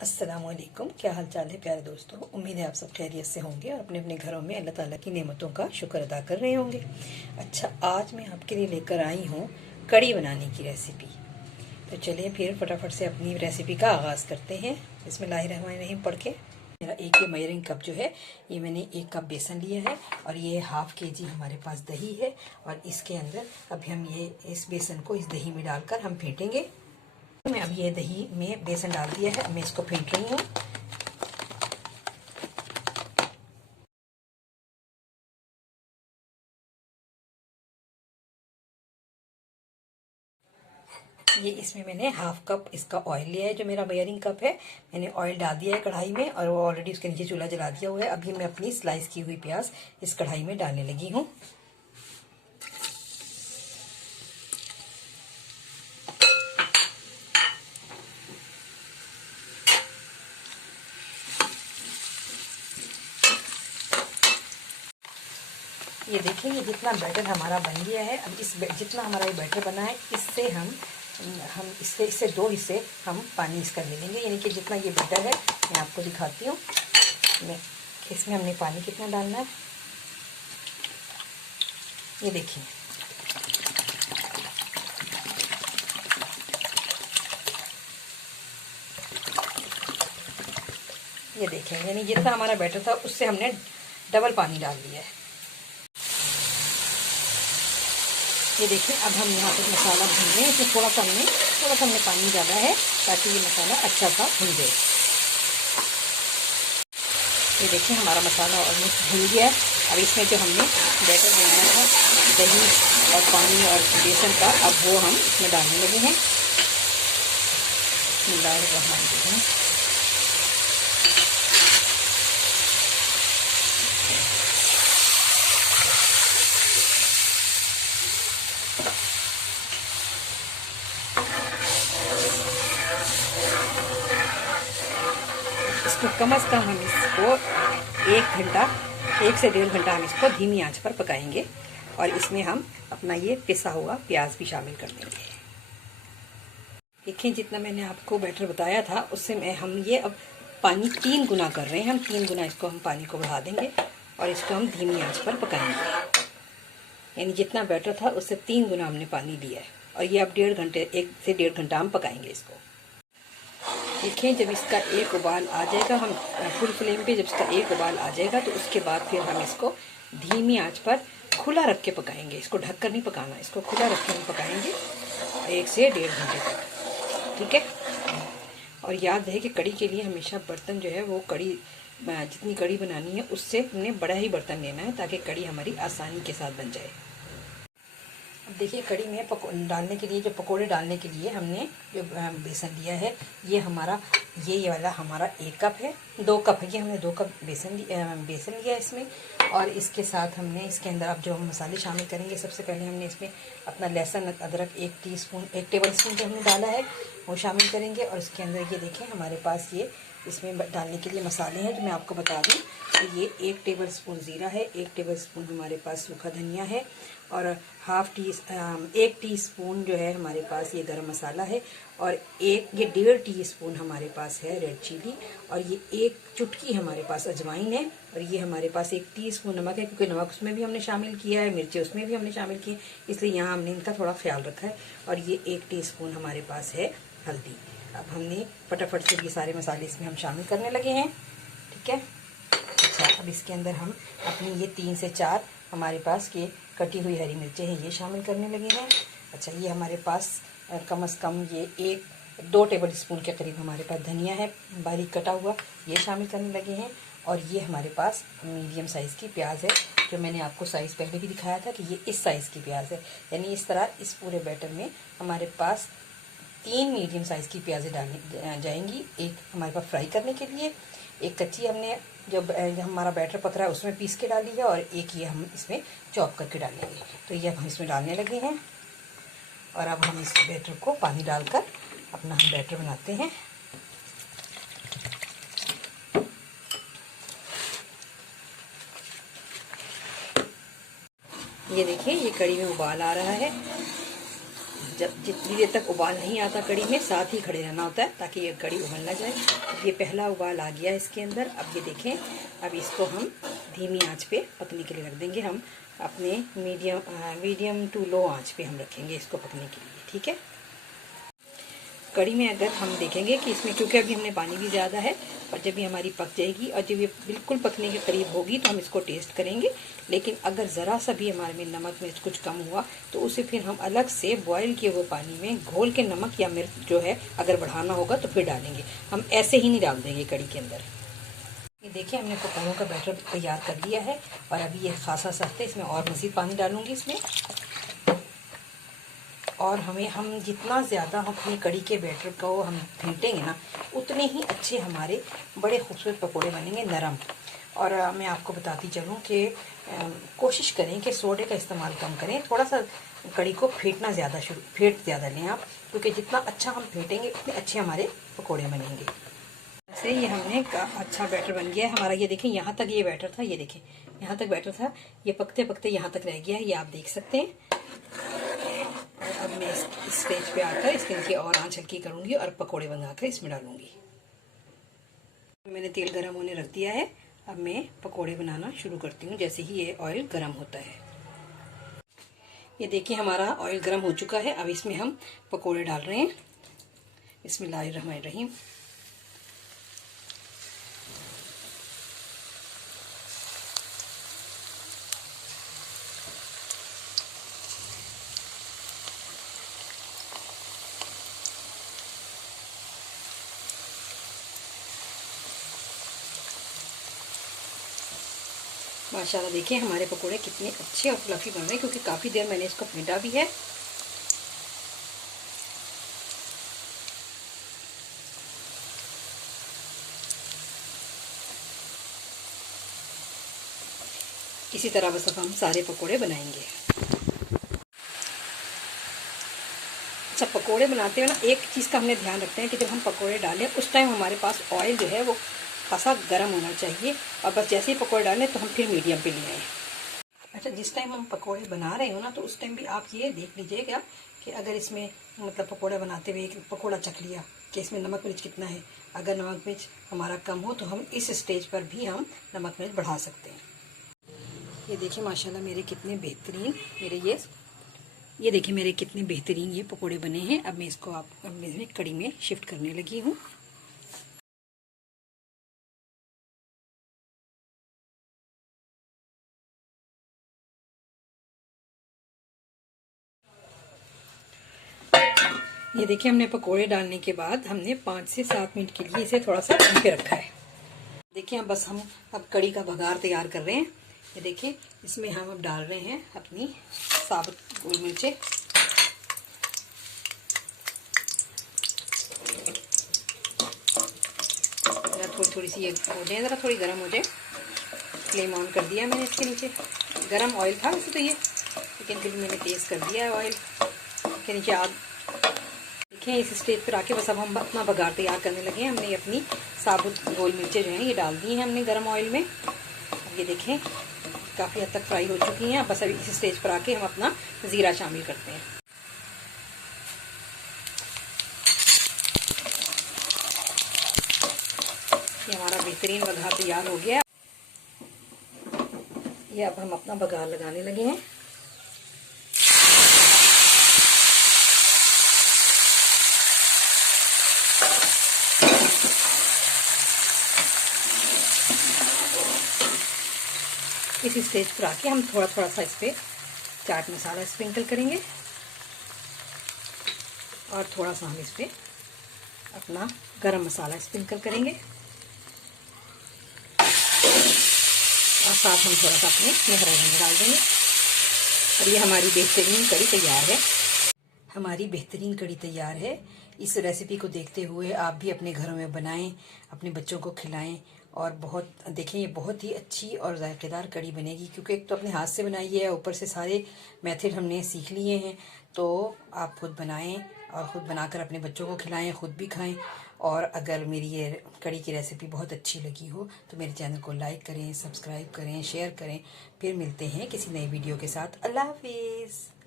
अस्सलाम वालेकुम। क्या हाल चाल है प्यारे दोस्तों। उम्मीद है आप सब खैरियत से होंगे और अपने अपने घरों में अल्लाह ताला की नेमतों का शुक्र अदा कर रहे होंगे। अच्छा, आज मैं आपके लिए लेकर आई हूँ कड़ी बनाने की रेसिपी। तो चलिए फिर फटाफट से अपनी रेसिपी का आगाज़ करते हैं। बिस्मिल्लाहिर्रहमानिर्रहीम पढ़ के। मेरा एक ये मेजरिंग कप जो है, ये मैंने 1 कप बेसन लिया है और ये हाफ़ केजी हमारे पास दही है। और इसके अंदर अभी हम ये इस बेसन को इस दही में डालकर हम फेंटेंगे। मैं अब ये दही में बेसन डाल दिया है, मैं इसको फेंट रही हूँ। ये इसमें मैंने हाफ कप इसका ऑयल लिया है, जो मेरा बेयरिंग कप है। मैंने ऑयल डाल दिया है कढ़ाई में और वो ऑलरेडी उसके नीचे चूल्हा जला दिया हुआ है। अभी मैं अपनी स्लाइस की हुई प्याज इस कढ़ाई में डालने लगी हूँ। ये देखिए, ये जितना बैटर हमारा बन गया है, अब जितना हमारा ये बैटर बना है, इससे हम इससे 2 हिस्से हम पानी इसका ले लेंगे। यानी कि जितना ये बैटर है, मैं आपको दिखाती हूँ। इसमें हमने पानी कितना डालना है, ये देखिए। ये देखें, यानी जितना हमारा बैटर था उससे हमने डबल पानी डाल दिया है। ये देखिए, अब हम यहाँ पर मसाला भून रहे हैं। इसमें थोड़ा सा हमने पानी ज़्यादा है ताकि ये मसाला अच्छा सा भून जाए। ये देखिए, हमारा मसाला ऑलमोस्ट भून गया है। अब इसमें जो हमने बैटर बनाया था दही और पानी और बेसन का, अब वो हम इसमें डालने लगे हैं। बिस्मिल्लाहिर्रहमानिर्रहीम। इसको कम से कम हम इसको 1 से 1.5 घंटा हम इसको धीमी आंच पर पकाएंगे। और इसमें हम अपना ये पिसा हुआ प्याज भी शामिल कर देंगे। देखिए, जितना मैंने आपको बैटर बताया था उससे हम ये अब पानी 3 गुना कर रहे हैं। हम 3 गुना इसको हम पानी को बढ़ा देंगे और इसको हम धीमी आंच पर पकाएंगे। यानी जितना बैटर था उससे 3 गुना हमने पानी लिया है। और ये अब 1 से 1.5 घंटा हम पकाएंगे इसको। देखिए, जब इसका एक उबाल आ जाएगा, हम फुल फ्लेम पे जब इसका एक उबाल आ जाएगा तो उसके बाद फिर हम इसको धीमी आंच पर खुला रख के पकाएंगे। इसको ढककर नहीं पकाना, इसको खुला रख के हम पकाएंगे 1 से 1.5 घंटे तक। ठीक है। और याद रहे कि कड़ी के लिए हमेशा बर्तन जो है वो जितनी कड़ी बनानी है उससे हमने बड़ा ही बर्तन लेना है ताकि कड़ी हमारी आसानी के साथ बन जाए। अब देखिए, कड़ी में डालने के लिए, जो पकोड़े डालने के लिए हमने जो बेसन लिया है, ये वाला हमारा 1 कप है। 2 कप है, ये हमने 2 कप बेसन लिया है इसमें। और इसके साथ हमने इसके अंदर अब जो हम मसाले शामिल करेंगे, सबसे पहले हमने इसमें अपना लहसुन अदरक 1 टेबल स्पून जो हमने डाला है वो शामिल करेंगे। और इसके अंदर ये देखें, हमारे पास ये इसमें डालने के लिए मसाले हैं जो मैं आपको बता दूं। तो ये 1 टेबल स्पून ज़ीरा है, 1 टेबल स्पून हमारे पास सूखा धनिया है और 1 टीस्पून जो है हमारे पास ये गरम मसाला है। और ये 1.5 टीस्पून हमारे पास है रेड चिली। और ये 1 चुटकी हमारे पास अजवाइन है। और ये हमारे पास 1 टीस्पून नमक है, क्योंकि नमक उसमें भी हमने शामिल किया है, मिर्ची उसमें भी हमने शामिल की, इसलिए यहाँ हमने इनका थोड़ा ख्याल रखा है। और ये 1 टीस्पून हमारे पास है हल्दी। अब हमने फटाफट से ये सारे मसाले इसमें हम शामिल करने लगे हैं। ठीक है। अच्छा, अब इसके अंदर हम अपनी ये 3 से 4 हमारे पास के कटी हुई हरी मिर्चें हैं, ये शामिल करने लगे हैं। अच्छा, ये हमारे पास कम से कम ये 2 टेबल स्पून के करीब हमारे पास धनिया है बारीक कटा हुआ, ये शामिल करने लगे हैं। और ये हमारे पास मीडियम साइज़ की प्याज है, जो मैंने आपको साइज़ पहले भी दिखाया था कि ये इस साइज़ की प्याज है। यानी इस तरह इस पूरे बैटर में हमारे पास 3 मीडियम साइज़ की प्याज़ें डालनी जाएंगी। एक हमारे पास फ्राई करने के लिए, एक कच्ची हमने जो हमारा बैटर पक रहा है उसमें पीस के डाली है, और एक ये हम इसमें चॉप करके डालेंगे। तो ये हम इसमें डालने लगे हैं। और अब हम इस बैटर को पानी डालकर अपना हम बैटर बनाते हैं। ये देखिए, ये कड़ी में उबाल आ रहा है। जब जितनी देर तक उबाल नहीं आता कड़ी में, साथ ही खड़े रहना होता है ताकि ये कड़ी उबल ना जाए। ये पहला उबाल आ गया इसके अंदर। अब ये देखें, अब इसको हम धीमी आंच पे पकने के लिए रख देंगे। हम अपने मीडियम टू लो आंच पे हम रखेंगे इसको पकने के लिए, ठीक है। कड़ी में अगर हम देखेंगे कि इसमें, क्योंकि अभी हमने पानी भी ज़्यादा है, और जब ये हमारी पक जाएगी और जब ये बिल्कुल पकने के करीब होगी तो हम इसको टेस्ट करेंगे। लेकिन अगर ज़रा सा भी हमारे में नमक मिर्च कुछ कम हुआ तो उसे फिर हम अलग से बॉयल किए हुए पानी में घोल के नमक या मिर्च जो है अगर बढ़ाना होगा तो फिर डालेंगे। हम ऐसे ही नहीं डाल देंगे कड़ी के अंदर। ये देखिए, हमने पकौड़ों का बैटर तैयार कर लिया है और अभी ये खासा सख्त है, इसमें और मज़ीद पानी डालूंगी इसमें। और हम जितना ज़्यादा अपनी कड़ी के बैटर को हम फेंटेंगे ना, उतने ही अच्छे हमारे बड़े खूबसूरत पकोड़े बनेंगे, नरम। और मैं आपको बताती चलूँ कि कोशिश करें कि सोडे का इस्तेमाल कम करें, थोड़ा सा कड़ी को फेंटना फेंट ज़्यादा लें आप, क्योंकि जितना अच्छा हम फेंटेंगे उतने अच्छे हमारे पकोड़े बनेंगे। ऐसे ये हमने अच्छा बैटर बन गया है हमारा। ये देखें, यहाँ तक ये बैटर था, ये देखें यहाँ तक बैटर था, ये पकते पकते यहाँ तक रह गया है, ये आप देख सकते हैं। और अब मैं इस स्टेज पे आकर इसके नीचे और आंच हल्की करूँगी और पकोड़े बनाकर इसमें डालूँगी। मैंने तेल गरम होने रख दिया है, अब मैं पकोड़े बनाना शुरू करती हूँ जैसे ही ये ऑयल गरम होता है। ये देखिए, हमारा ऑयल गरम हो चुका है। अब इसमें हम पकोड़े डाल रहे हैं। बिस्मिल्लाहिर्रहमानिर्रहीम। माशाल्लाह देखिए हमारे पकोड़े कितने अच्छे और फ्लफी बन रहे हैं, क्योंकि काफ़ी देर मैंने इसको फेंटा भी है। इसी तरह बस अब हम सारे पकोड़े बनाएंगे। अच्छा, पकोड़े बनाते हुए ना एक चीज़ का हमने ध्यान रखते हैं कि जब हम पकोड़े डालें उस टाइम हमारे पास ऑयल जो है वो खासा गर्म होना चाहिए, और बस जैसे ही पकोड़े डालें तो हम फिर मीडियम पे ले आएँ। अच्छा, जिस टाइम हम पकोड़े बना रहे हो ना, तो उस टाइम भी आप ये देख लीजिएगा कि अगर इसमें मतलब पकोड़ा बनाते हुए एक पकोड़ा चख लिया कि इसमें नमक मिर्च कितना है। अगर नमक मिर्च हमारा कम हो तो हम इस स्टेज पर भी हम नमक मिर्च बढ़ा सकते हैं। ये देखिए माशाल्लाह मेरे कितने बेहतरीन ये देखिए मेरे कितने बेहतरीन ये पकोड़े बने हैं। अब मैं इसको अब मैं कड़ी में शिफ्ट करने लगी हूँ। ये देखिए, हमने पकोड़े डालने के बाद हमने 5 से 7 मिनट के लिए इसे थोड़ा सा ढक के रखा है। देखिए, हम अब कड़ी का बघार तैयार कर रहे हैं। ये देखिए, इसमें हम अब डाल रहे हैं अपनी साबुत गोल मिर्चें। थोड़ी सी ये हो जाए, ज़रा थोड़ी गर्म हो जाए। फ्लेम ऑन कर दिया मैंने इसके नीचे। गर्म ऑयल था वैसे तो ये, लेकिन फिर मैंने तेज़ कर दिया है ऑयल के नीचे। आग देखें, इस स्टेज पर आके बस अब हम अपना बघार तैयार करने लगे हैं। हमने अपनी साबुत गोल मिर्चें जो हैं ये डाल दी हैं हमने गर्म ऑयल में। अब ये देखें काफ़ी हद तक फ्राई हो चुकी हैं। बस अभी इस स्टेज पर आके हम अपना ज़ीरा शामिल करते हैं। ये हमारा बेहतरीन बघार तैयार हो गया। ये अब हम अपना बघार लगाने लगे हैं। इस स्टेज पर आके हम थोड़ा थोड़ा सा इस पर चाट मसाला स्प्रिंकल करेंगे और थोड़ा सा हम इस पर अपना गरम मसाला स्प्रिंकल करेंगे, और साथ हम थोड़ा सा अपने मेहरा रंग डाल देंगे। और ये हमारी बेहतरीन कड़ी तैयार है। हमारी बेहतरीन कड़ी तैयार है। इस रेसिपी को देखते हुए आप भी अपने घरों में बनाएं, अपने बच्चों को खिलाएं, और देखें ये बहुत ही अच्छी और जायकेदार कड़ी बनेगी, क्योंकि एक तो अपने हाथ से बनाई है, ऊपर से सारे मेथड हमने सीख लिए हैं। तो आप खुद बनाएं और ख़ुद बनाकर अपने बच्चों को खिलाएं, ख़ुद भी खाएं। और अगर मेरी ये कड़ी की रेसिपी बहुत अच्छी लगी हो तो मेरे चैनल को लाइक करें, सब्सक्राइब करें, शेयर करें। फिर मिलते हैं किसी नई वीडियो के साथ। अल्लाह हाफिज़।